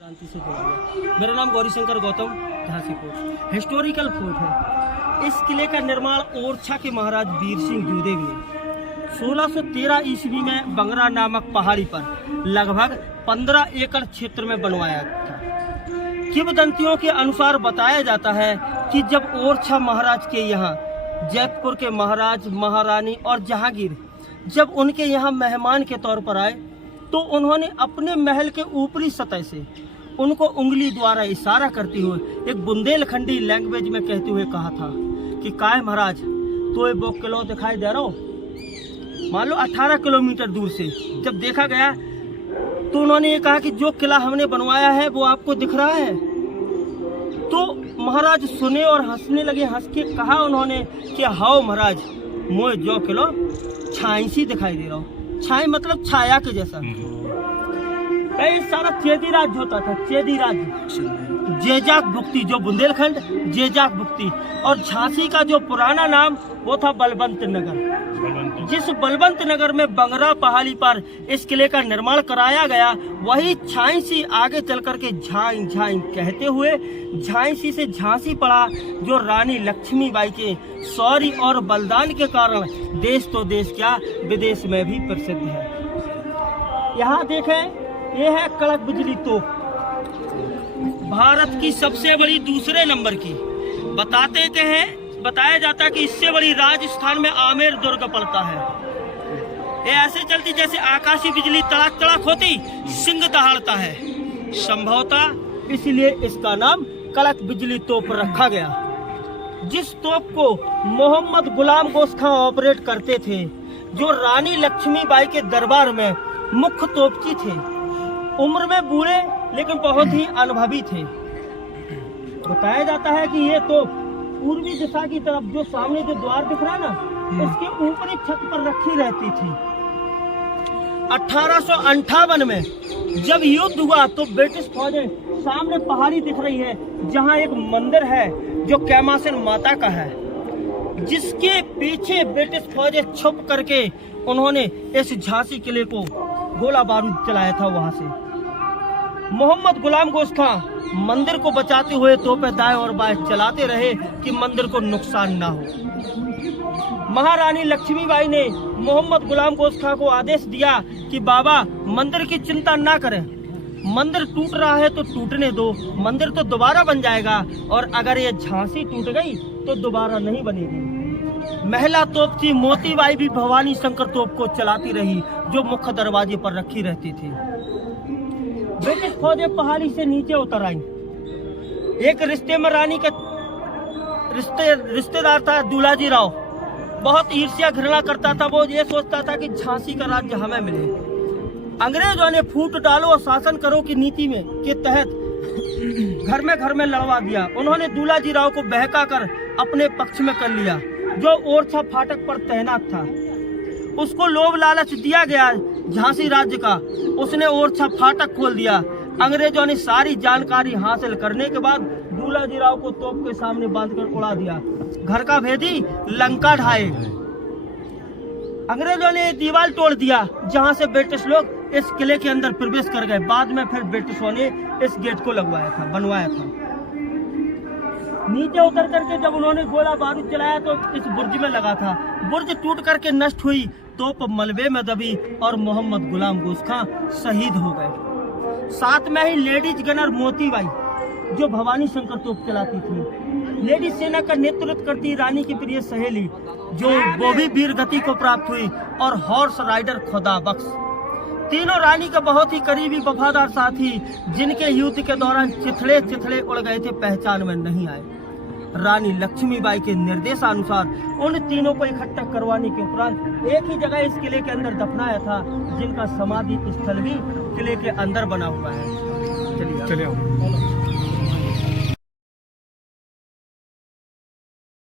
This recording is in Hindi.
क्रांति से जुड़ा हुआ। मेरा नाम Gaurishankar Gautam, Jhansi fort historical fort है। इस किले का निर्माण ओरछा के महाराज वीर सिंह जोदेव ने 1613 ईस्वी में बंगरा नामक पहाड़ी पर लगभग 15 एकड़ क्षेत्र में बनवाया था। किंवदंतियों के अनुसार बताया जाता है कि जब ओरछा महाराज के यहाँ जयपुर के महाराज, महारानी और जहांगीर जब उनके यहाँ मेहमान के तौर पर आए तो उन्होंने अपने महल के ऊपरी सतह से उनको उंगली द्वारा इशारा करते हुए एक बुंदेलखंडी लैंग्वेज में कहते हुए कहा था कि काय महाराज तो ये वो किला दिखाई दे रहा हो। मान लो 18 किलोमीटर दूर से जब देखा गया तो उन्होंने ये कहा कि जो किला हमने बनवाया है वो आपको दिख रहा है। तो महाराज सुने और हंसने लगे। हंस के कहा उन्होंने कि हाओ महाराज, मोए जो किलो छाई सी दिखाई दे रहा हो। छाई मतलब छाया के जैसा। सारा चेदी राज्य होता था, चेदी राज्य, जेजाक भुक्ति, जो बुंदेलखंड जेजाक भुक्ति, और झांसी का जो पुराना नाम वो था बलवंत नगर। जिस बलवंत नगर में बंगरा पहाड़ी पर इस किले का निर्माण कराया गया, वही छाई सी आगे चल करके झाई झाई कहते हुए झांसी से झांसी पड़ा, जो रानी लक्ष्मीबाई के शौर्य और बलिदान के कारण देश तो देश क्या विदेश में भी प्रसिद्ध है। यहाँ देखें, ये है कड़क बिजली तोप, भारत की सबसे बड़ी, दूसरे नंबर की। बताया जाता है कि इससे बड़ी राजस्थान में आमेर दुर्ग पड़ता है। ये ऐसे चलती जैसे आकाशीय बिजली तड़ाक तड़ाक होती, सिंह दहाड़ता है। संभवतः इसलिए इसका नाम कड़क बिजली तोप रखा गया। जिस तोप को मोहम्मद गुलाम गोश खां ऑपरेट करते थे, जो रानी लक्ष्मीबाई के दरबार में मुख्य तोपची थे, उम्र में बूढ़े लेकिन बहुत ही अनुभवी थे। बताया जाता है कि ये तोप पूर्वी दिशा की तरफ, जो सामने जो द्वार दिख रहा है ना, उसके ऊपरी छत पर रखी रहती थी। 1858 में जब युद्ध हुआ तो ब्रिटिश फौजें, सामने पहाड़ी दिख रही है जहां एक मंदिर है जो कैमासन माता का है, जिसके पीछे ब्रिटिश फौजें छुप करके उन्होंने इस झांसी किले को गोला बारूद चलाया था। वहां से मोहम्मद गुलाम गोश खां मंदिर को बचाते हुए तोपें दाएं और बाएं चलाते रहे कि मंदिर को नुकसान ना हो। महारानी लक्ष्मीबाई ने मोहम्मद गुलाम गोश खां को आदेश दिया कि बाबा मंदिर की चिंता ना करें, मंदिर टूट रहा है तो टूटने दो, मंदिर तो दोबारा बन जाएगा, और अगर ये झांसी टूट गई तो दोबारा नहीं बनेगी। महिला तोपची मोतीबाई भी भवानी शंकर तोप को चलाती रही, जो मुख्य दरवाजे पर रखी रहती थी। ब्रिटिश फौजें पहाड़ी से नीचे उतर आई। एक रिश्ते में रानी के रिश्तेदार था दूलाजी राव, बहुत ईर्ष्या घृणा करता था। वो ये सोचता था कि झांसी का राज्य हमें मिले। अंग्रेजों ने फूट डालो और शासन करो की नीति में के तहत घर में लड़वा दिया। उन्होंने दूलाजी राव को बहका कर अपने पक्ष में कर लिया, जो ओरछा फाटक पर तैनात था। उसको लोभ लालच दिया गया झांसी राज्य का, उसने ओरछा फाटक खोल दिया। अंग्रेजों ने सारी जानकारी हासिल करने के बाद दूलाजी राव को तोप के सामने बांधकर उड़ा दिया। घर का भेदी लंका ढाए। अंग्रेजों ने दीवार तोड़ दिया जहां से ब्रिटिश लोग इस किले के अंदर प्रवेश कर गए। बाद में फिर ब्रिटिशों ने इस गेट को बनवाया था। नीचे उतर करके जब उन्होंने गोला बारूद चलाया तो इस बुर्ज में लगा था। बुर्ज टूट करके नष्ट हुई, तोप मलबे में दबी और मोहम्मद गुलाम गोश खां शहीद हो गए। साथ में ही लेडीज गनर मोतीबाई, जो भवानी शंकर तोप चलाती थी, लेडीज सेना का नेतृत्व करती रानी की प्रिय सहेली, जो वो भी वीर गति को प्राप्त हुई, और हॉर्स राइडर खुदा बख्श, तीनों रानी के बहुत ही करीबी वफादार साथी, जिनके युद्ध के दौरान चिथड़े उड़ गए थे, पहचान में नहीं आए। रानी लक्ष्मीबाई के निर्देशानुसार उन तीनों को इकट्ठा करवाने के उपरांत एक ही जगह इस किले के अंदर दफनाया था, जिनका समाधि स्थल भी किले के अंदर बना हुआ है। चलिए